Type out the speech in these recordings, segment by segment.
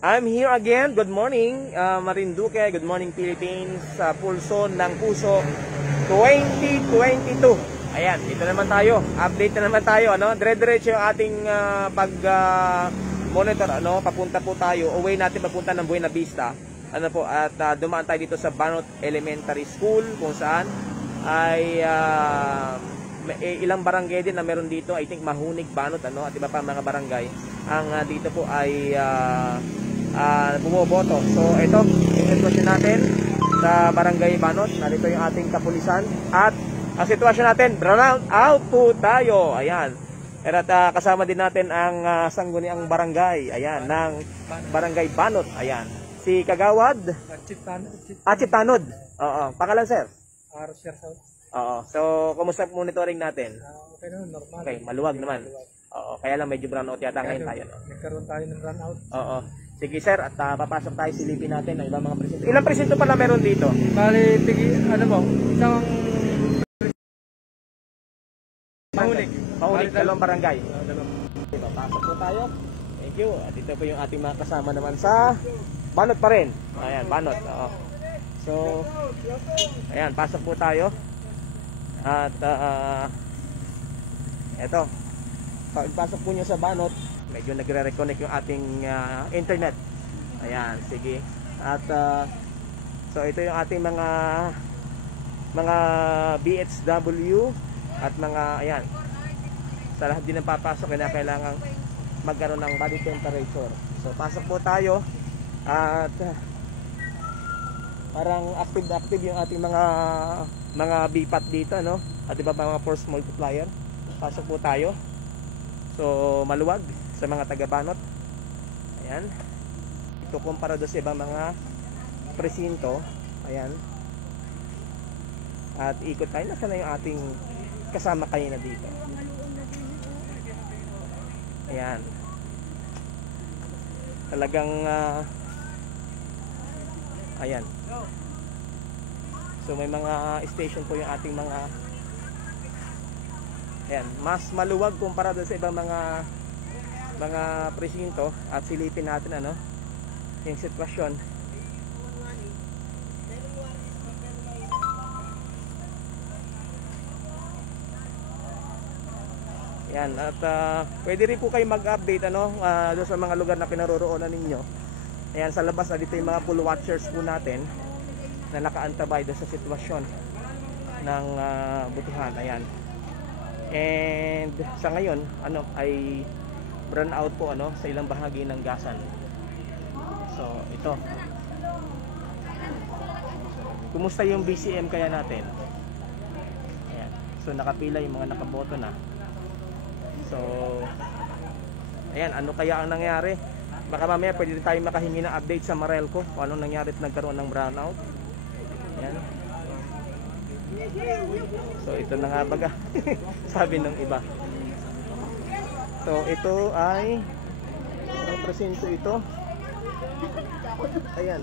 I'm here again. Good morning, Marinduque. Good morning, Philippines. Sa pulso ng puso 2022. Ayan, dito naman tayo. Update na naman tayo, ano? Dire-diretso yung ating monitor, ano? Papunta po tayo. Away natin papunta ng Buena Vista. Ano po? At dumaan tayo dito sa Banot Elementary School kung saan ay ilang barangay din na meron dito. I think Mahunig, Banot, ano? At iba pa mga barangay. Ang dito po ay bumoboto. So ito yung sitwasyon natin sa Barangay Banot. Narito yung ating kapulisan at ang sitwasyon natin, brownout out po tayo. Ayan. At kasama din natin ang sangguniang barangay. Ayan, ng Barangay Banot. Ayan. Si Kagawad Achit Tanod. Oo. Pangalan, sir? Sir South. Oo. So, kumusta monitoring natin? Okay naman, normal. Okay, maluwag naman. Oo, kaya lang medyo brownout yata ngayon tayo. No? Nagkaroon tayo ng brownout. Oo. Sige sir, at papasok tayo, silipin natin ng ibang mga presinto. Ilang presinto pala meron dito? Bali, ano mo, isang Mahunig. Mahunig, dalawang barangay. Dalawang. Okay, papasok po tayo. Thank you. At ito po yung ating mga kasama naman sa Banot pa rin. Ayan, Banot. Oo. So, ayan, pasok po tayo. At, eto. Pagpasok po nyo sa Banot, medyo nagre-reconnect yung ating internet. Ayan, sige. At so ito yung ating mga BHW at mga ayan. Sa lahat din ng papasok na kailangan magkaroon ng body temperature. So pasok po tayo at parang active yung ating mga BPAT dito, no? At iba pa mga force multiplier. Pasok po tayo. So maluwag sa mga taga-Banot. Ayan. Ito kumpara doon sa ibang mga presinto. Ayan. At ikot tayo. Nasaan na yung ating kasama kanina dito? Ayan. Talagang ayan. So may mga station po yung ating mga ayan, mas maluwag kumpara doon sa ibang mga presinto at silipin natin ano yung sitwasyon. Yan, at pwede rin po kayo mag-update ano doon sa mga lugar na pinaroroonan ninyo. Ayan, sa labas dito yung mga pool watchers po natin na nakaantabay doon sa sitwasyon ng butuhan. Ayan. And sa ngayon ano ay burn out po ano sa ilang bahagi ng Gasan. So ito, kumusta yung BCM kaya natin? Ayan. So nakapila yung mga nakaboto na. So ayan, ano kaya ang nangyari? Baka mamaya pwede tayo makahingi ng update sa Marelco kung anong nangyari at nagkaroon ng brownout. Ayan. So ito na nga baga sabi ng iba. So ito ay ang presinto ito. Ayan.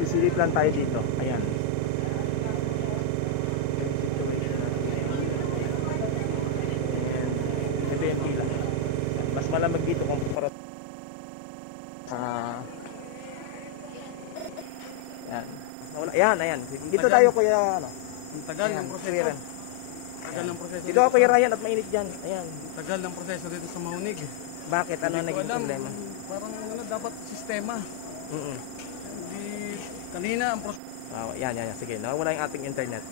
Sisilip lang tayo dito. Ayan. Mas malamig dito kung para ayan. Dito tayo kuya ano. Ang tagal ng proseso. Tagal ng proseso. Dito ako kuya Ryan at mainit diyan. Ayan. Tagal ng proseso dito sa Mahunig. Bakit ano naging problema? Parang ano dapat sistema. Hindi kanina ang proseso. Yan. Sige, nawala yung ating internet.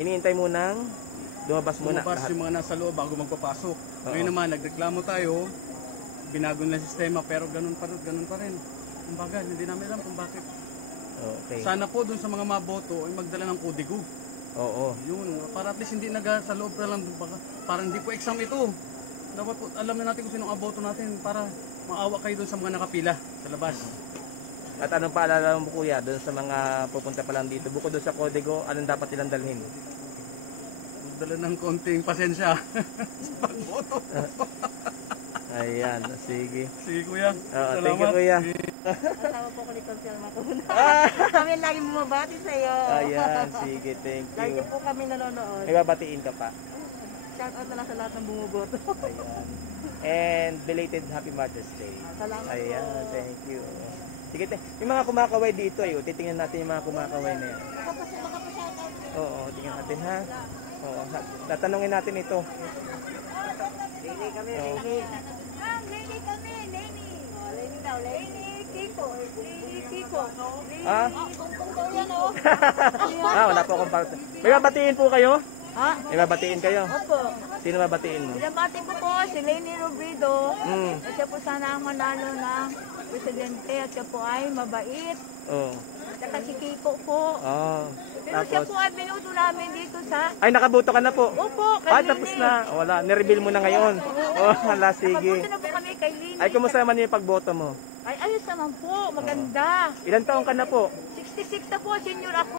Iniintay mo nang lumabas muna. Lumabas yung mga nasa loob bago magpapasok. Ngayon naman nagreklamo tayo. Binago na sistema pero ganun pa rin. Kumbaga, hindi namin alam kung bakit. Okay. Sana po dun sa mga maboto ay magdala ng kodigo. Oo. Yun, para at least hindi sa loob na lang, parang hindi po exam ito. Dapat po, alam na natin kung sinong aboto natin para maawa kayo dun sa mga nakapila sa labas. At anong paalala mo kuya dun sa mga pupunta pa lang dito? Bukod dun sa kodigo, anong dapat nilang dalhin? Magdala ng konting pasensya sa pagboto. Ayan, sige. Sige kuya. Thank you, kuya. Asawa po ko ni Consuelo Matuna. Ah, Kami lagi bumabati sa'yo. ayan, sige, thank Lagi you. po kami nanonood. May babatiin ka pa. Shout out na lang sa lahat ng bumuboto. Ayan. And belated Happy Mother's Day. Salamat Ayan, po. thank you. Sige, yung mga kumakaway dito, titingnan natin yung mga kumakaway na yan. Oo, tingnan natin ha. Oo, tatanungin natin ito. Lady kami, Oo. Lady. Lady kami, Lady. Lady daw, Lady. Kiko. Lady Kiko. Ah? Kung daw yan, oh. Wala po akong part. May babatiin po kayo? Ha? May babatiin kayo? Opo. Sino babatiin mo? Binabati ko po si Leni Robredo. Hmm. Siya po sana ang manalo ng presidente at siya po ay mabait. Oo. At saka si Kiko po. Oh. Pero siya Tapos, po ay binuto namin dito sa... ay nakaboto ka na po. Opo, kay Ay, Lini. tapos na. Wala, nireveal mo na ngayon. Oh, hala, sige. Nakaboto na po kami kay Lini. Ay, kumusta naman yung pagboto mo? Ay, ayos naman po. Maganda. Ilan taong ka na po? 66 na po, senior ako.